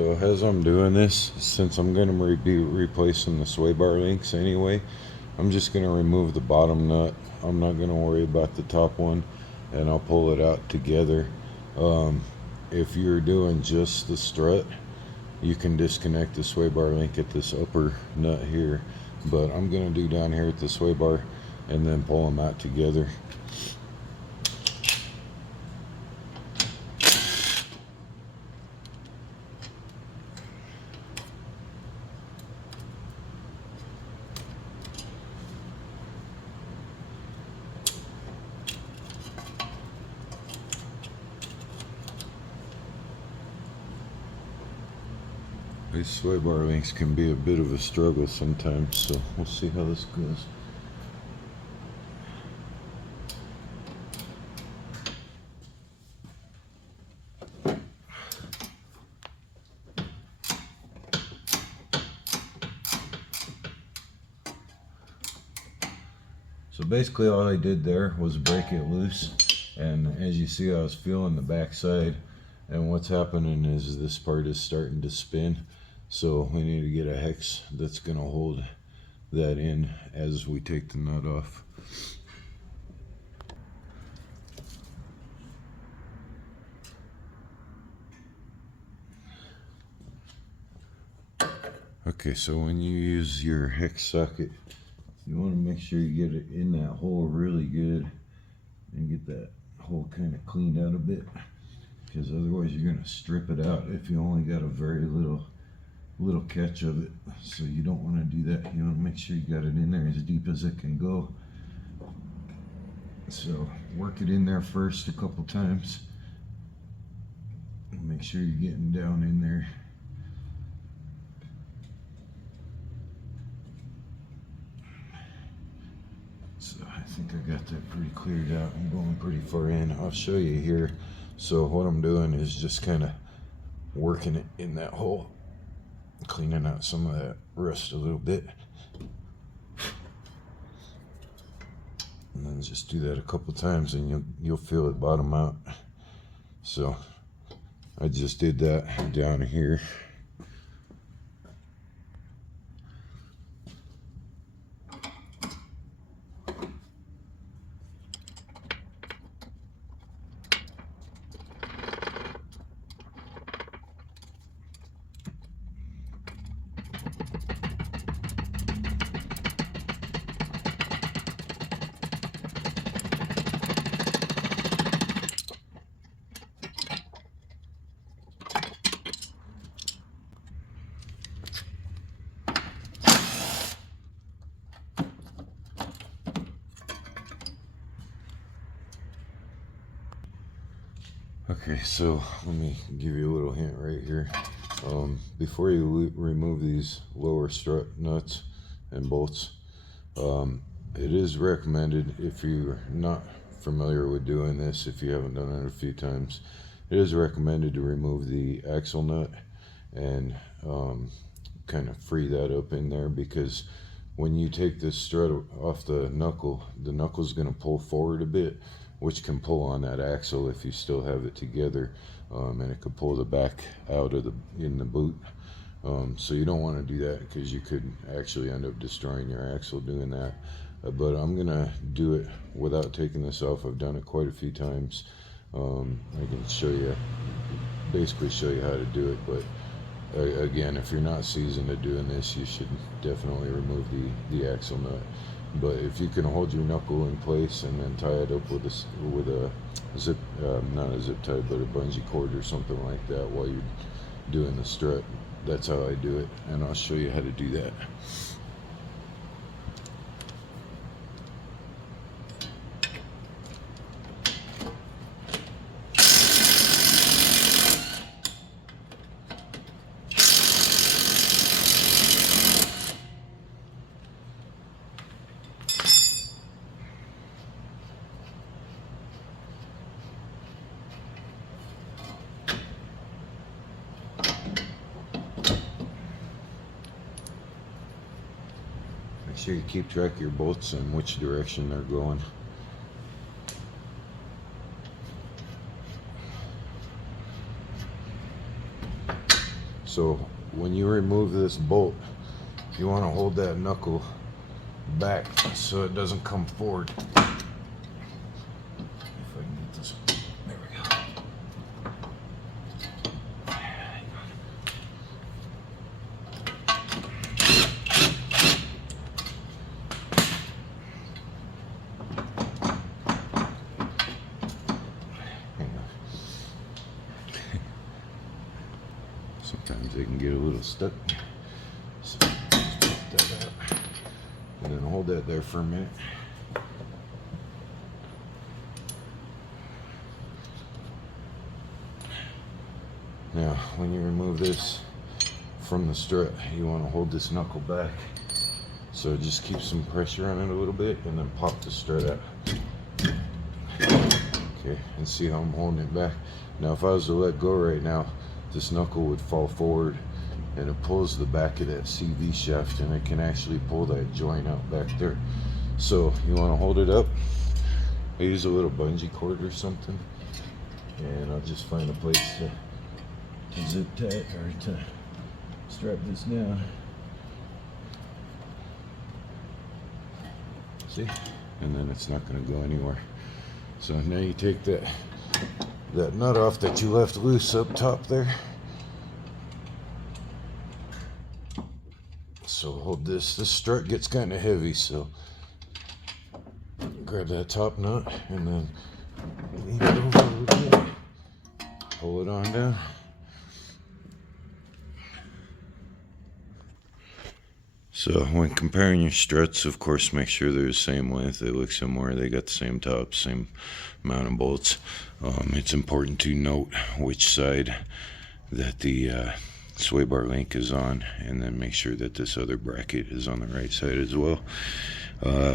So as I'm doing this, since I'm going to be replacing the sway bar links anyway, I'm just going to remove the bottom nut. I'm not going to worry about the top one, and I'll pull it out together. If you're doing just the strut, you can disconnect the sway bar link at this upper nut here, but I'm going to do down here at the sway bar and then pull them out together. These sway bar links can be a bit of a struggle sometimes, so we'll see how this goes. So basically all I did there was break it loose, and as you see, I was feeling the back side, and what's happening is this part is starting to spin, so we need to get a hex that's going to hold that in as we take the nut off. Okay, so when you use your hex socket, you want to make sure you get it in that hole really good and get that hole kind of cleaned out a bit, because otherwise you're going to strip it out if you only got a very little catch of it. So you don't want to do that. You want to make sure you got it in there as deep as it can go. So work it in there first a couple times. Make sure you're getting down in there. So I think I got that pretty cleared out. I'm going pretty far in. I'll show you here. So what I'm doing is just kind of working it in that hole, cleaning out some of that rust a little bit. And then just do that a couple times and you'll feel it bottom out. So I just did that down here. Okay, so let me give you a little hint right here. Before you remove these lower strut nuts and bolts, it is recommended, if you're not familiar with doing this, if you haven't done it a few times, it is recommended to remove the axle nut and kind of free that up in there, because when you take this strut off the knuckle's going to pull forward a bit, which can pull on that axle if you still have it together, and it could pull the back out of in the boot. So you don't want to do that, because you could actually end up destroying your axle doing that. But I'm gonna do it without taking this off. I've done it quite a few times. I can basically show you how to do it, but again, if you're not seasoned at doing this, you should definitely remove the axle nut. But if you can hold your knuckle in place and then tie it up with a zip, not a zip tie, but a bungee cord or something like that while you're doing the strut, that's how I do it, and I'll show you how to do that. Make sure you keep track of your bolts and which direction they're going. So when you remove this bolt, you want to hold that knuckle back so it doesn't come forward. If I can get this, there we go. Sometimes they can get a little stuck. So just pop that out. And then hold that there for a minute. Now, when you remove this from the strut, you want to hold this knuckle back. So just keep some pressure on it a little bit and then pop the strut out. Okay, and see how I'm holding it back. Now, if I was to let go right now, this knuckle would fall forward and it pulls the back of that CV shaft and it can actually pull that joint out back there. So you want to hold it up. I use a little bungee cord or something, and I'll just find a place to zip tie it or to strap this down. See? And then it's not going to go anywhere. So now you take that nut off that you left loose up top there. So hold this. This strut gets kind of heavy, so grab that top nut and then lean it over a little bit. Pull it on down. So when comparing your struts, of course, make sure they're the same length. They look similar. They got the same top, same amount of bolts. It's important to note which side that the sway bar link is on, and then make sure that this other bracket is on the right side as well.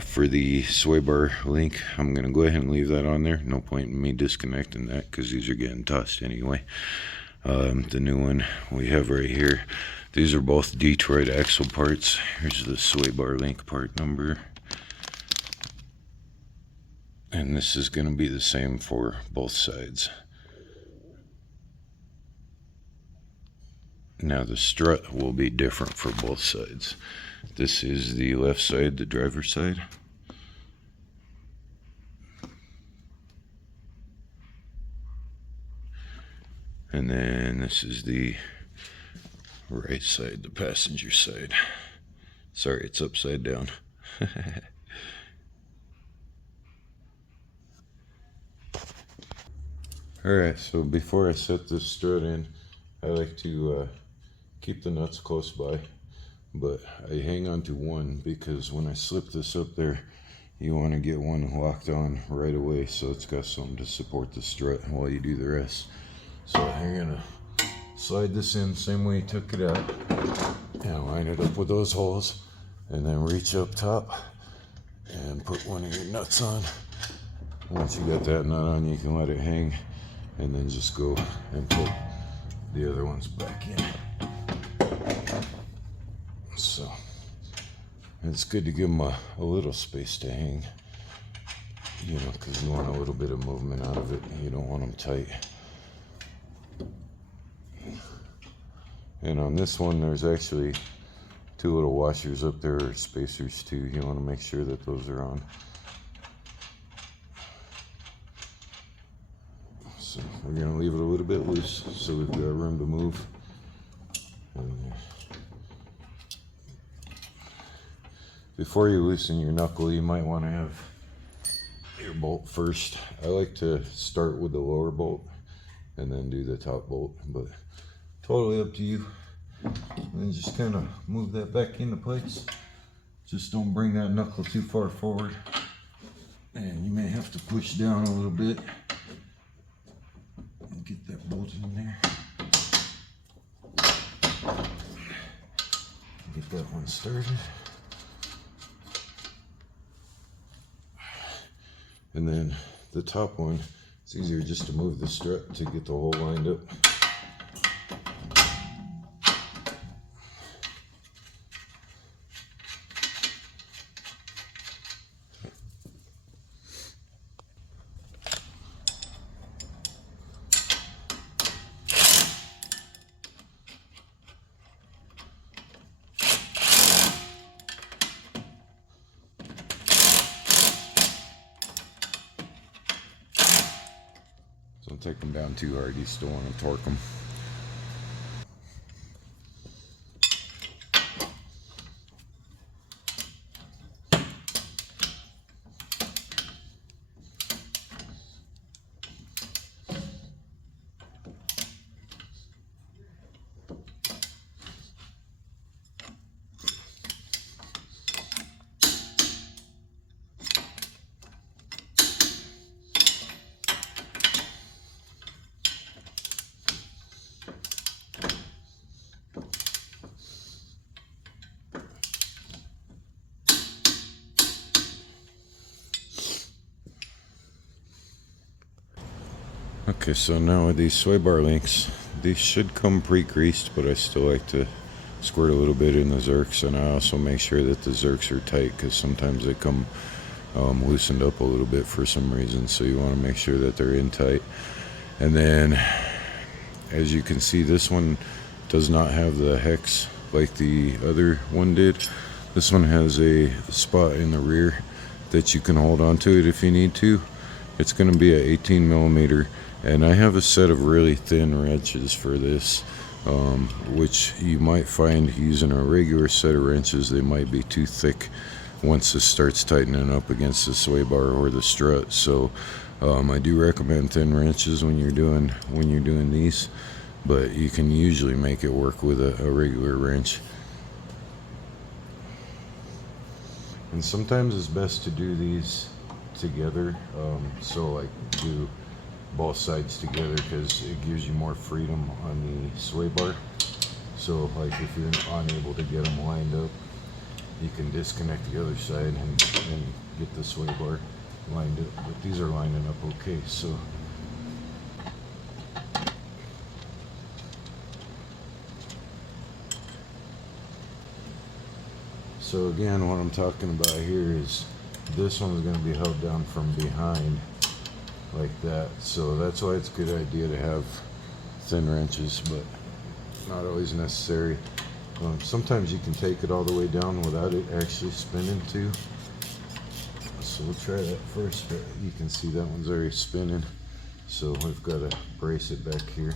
For the sway bar link, I'm going to go ahead and leave that on there. No point in me disconnecting that because these are getting tossed anyway. The new one we have right here. These are both Detroit axle parts. Here's the sway bar link part number. And this is going to be the same for both sides. Now the strut will be different for both sides. This is the left side, the driver's side. And then this is the right side, the passenger side. Sorry, it's upside down. Alright, so before I set this strut in, I like to keep the nuts close by, but I hang on to one because when I slip this up there, you want to get one locked on right away so it's got something to support the strut while you do the rest. So I'm going to slide this in same way you took it out and line it up with those holes, and then reach up top and put one of your nuts on. Once you got that nut on, you can let it hang and then just go and put the other ones back in. So it's good to give them a little space to hang, you know, because you want a little bit of movement out of it. You don't want them tight. And on this one, there's actually two little washers up there, or spacers too. You want to make sure that those are on. So we're going to leave it a little bit loose so we've got room to move. And before you loosen your knuckle, you might want to have your bolt first. I like to start with the lower bolt and then do the top bolt, but totally up to you. And then just kind of move that back into place. Just don't bring that knuckle too far forward. And you may have to push down a little bit and get that bolt in there. Get that one started. And then the top one, it's easier just to move the strut to get the hole lined up. take them down too hard. You still want to torque them. Okay, so now with these sway bar links, these should come pre-greased, but I still like to squirt a little bit in the zerks, and I also make sure that the zerks are tight, because sometimes they come loosened up a little bit for some reason, so you want to make sure that they're in tight. And then, as you can see, this one does not have the hex like the other one did. This one has a spot in the rear that you can hold onto it if you need to. It's going to be an 18 millimeter, and I have a set of really thin wrenches for this, which you might find using a regular set of wrenches, they might be too thick once this starts tightening up against the sway bar or the strut. So I do recommend thin wrenches when you're doing these, but you can usually make it work with a regular wrench. And sometimes it's best to do these together, so like do both sides together, because it gives you more freedom on the sway bar. So like if you're unable to get them lined up, you can disconnect the other side and get the sway bar lined up. But these are lining up okay. So again, what I'm talking about here is this one is going to be held down from behind like that. So that's why it's a good idea to have thin wrenches, but not always necessary. Sometimes you can take it all the way down without it actually spinning too. So we'll try that first. But you can see that one's already spinning. So we've got to brace it back here.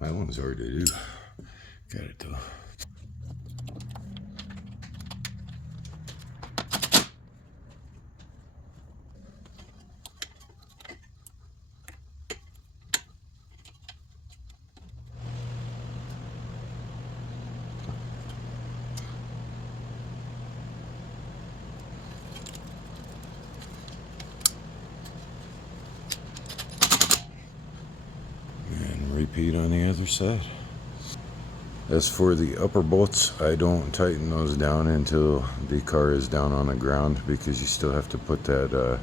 That one's hard to do. Got it though. And repeat on the other side. As for the upper bolts, I don't tighten those down until the car is down on the ground, because you still have to put that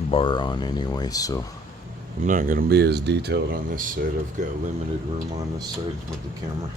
bar on anyway. So I'm not going to be as detailed on this side. I've got limited room on this side with the camera.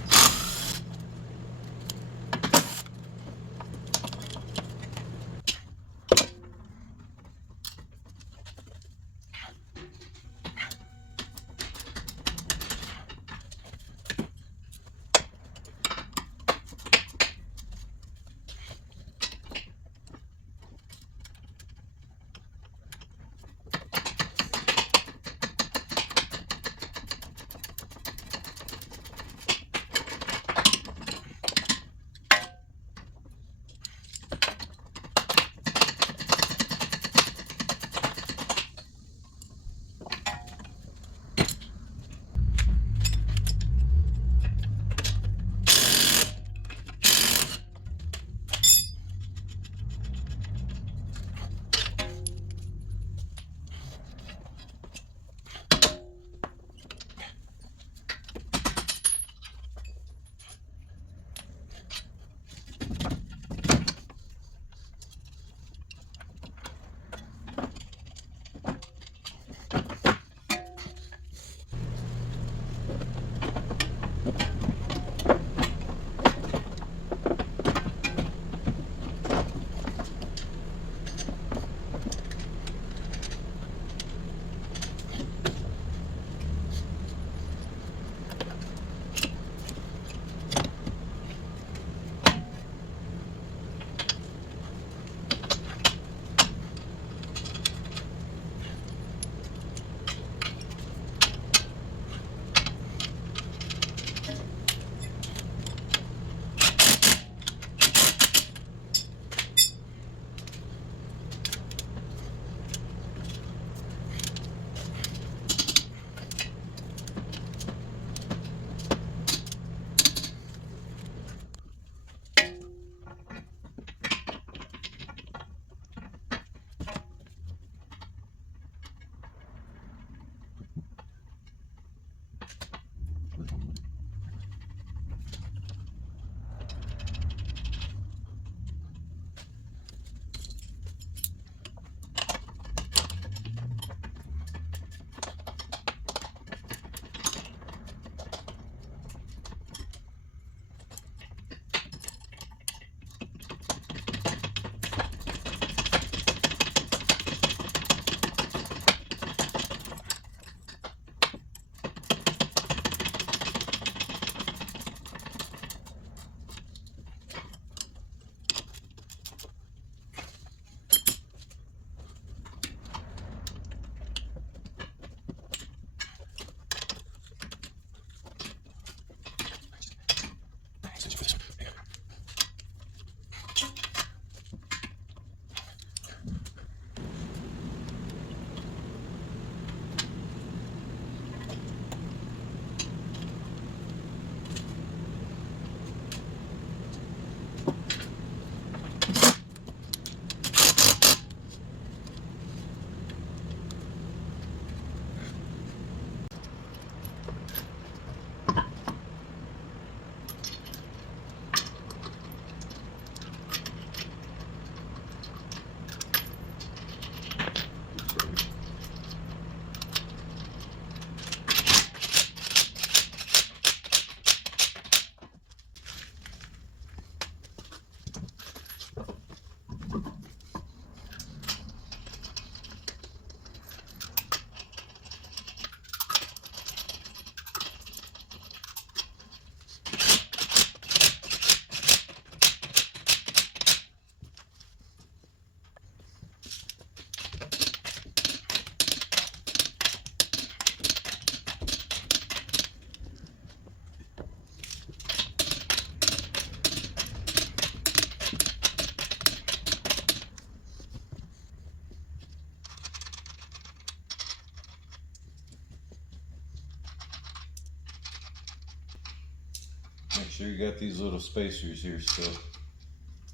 Make sure you got these little spacers here still.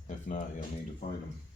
If not, you'll need to find them.